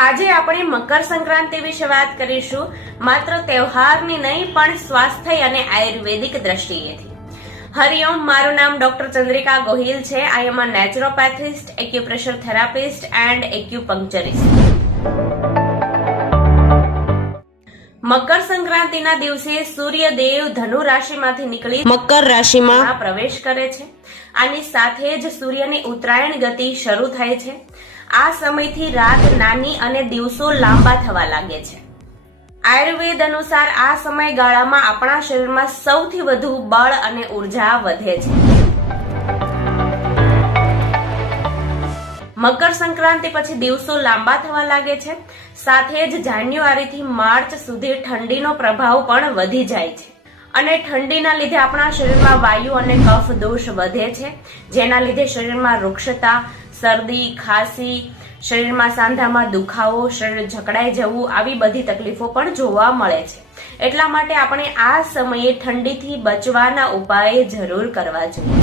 આજે આપણે મકર સંક્રાંતિ વિશે વાત કરીશું, માત્ર તહેવારની નહીં પણ સ્વાસ્થ્ય અને આયુર્વેદિક દ્રષ્ટિએથી. હરિઓમ, મારું નામ ડોક્ટર ચંદ્રિકા ગોહિલ છે. આઈ એમ અ નેચરોપેથિસ્ટ, એક્યુપ્રેશર થેરાપિસ્ટ એન્ડ એક્યુપંક્ચરિસ્ટ. મકર સંક્રાંતિના દિવસે સૂર્યદેવ ધનુ રાશિમાંથી નીકળી મકર રાશિમાં પ્રવેશ કરે છે. આની સાથે જ સૂર્યની ઉત્તરાયણ ગતિ શરૂ થાય છે. આ સમયથી રાત નાની અને દિવસો લાંબા થવા લાગે છે. આયુર્વેદ અનુસાર આ સમયગાળામાં આપણા શરીરમાં સૌથી વધુ બળ અને ઉર્જા વધે છે. મકર સંક્રાંતિ પછી દિવસો લાંબા થવા લાગે છે. સાથે જ જાન્યુઆરીથી માર્ચ સુધી ઠંડીનો પ્રભાવ પણ વધી જાય છે અને ઠંડીના લીધે આપણા શરીરમાં વાયુ અને કફ દોષ વધે છે, જેના લીધે શરીરમાં રૂક્ષતા, શરદી, ખાંસી, શરીરમાં સાંધામાં દુખાવો, શરીર જકડાઈ જવું, આવી બધી તકલીફો પણ જોવા મળે છે. એટલા માટે આપણે આ સમયે ઠંડીથી બચવાના ઉપાય જરૂર કરવા જોઈએ.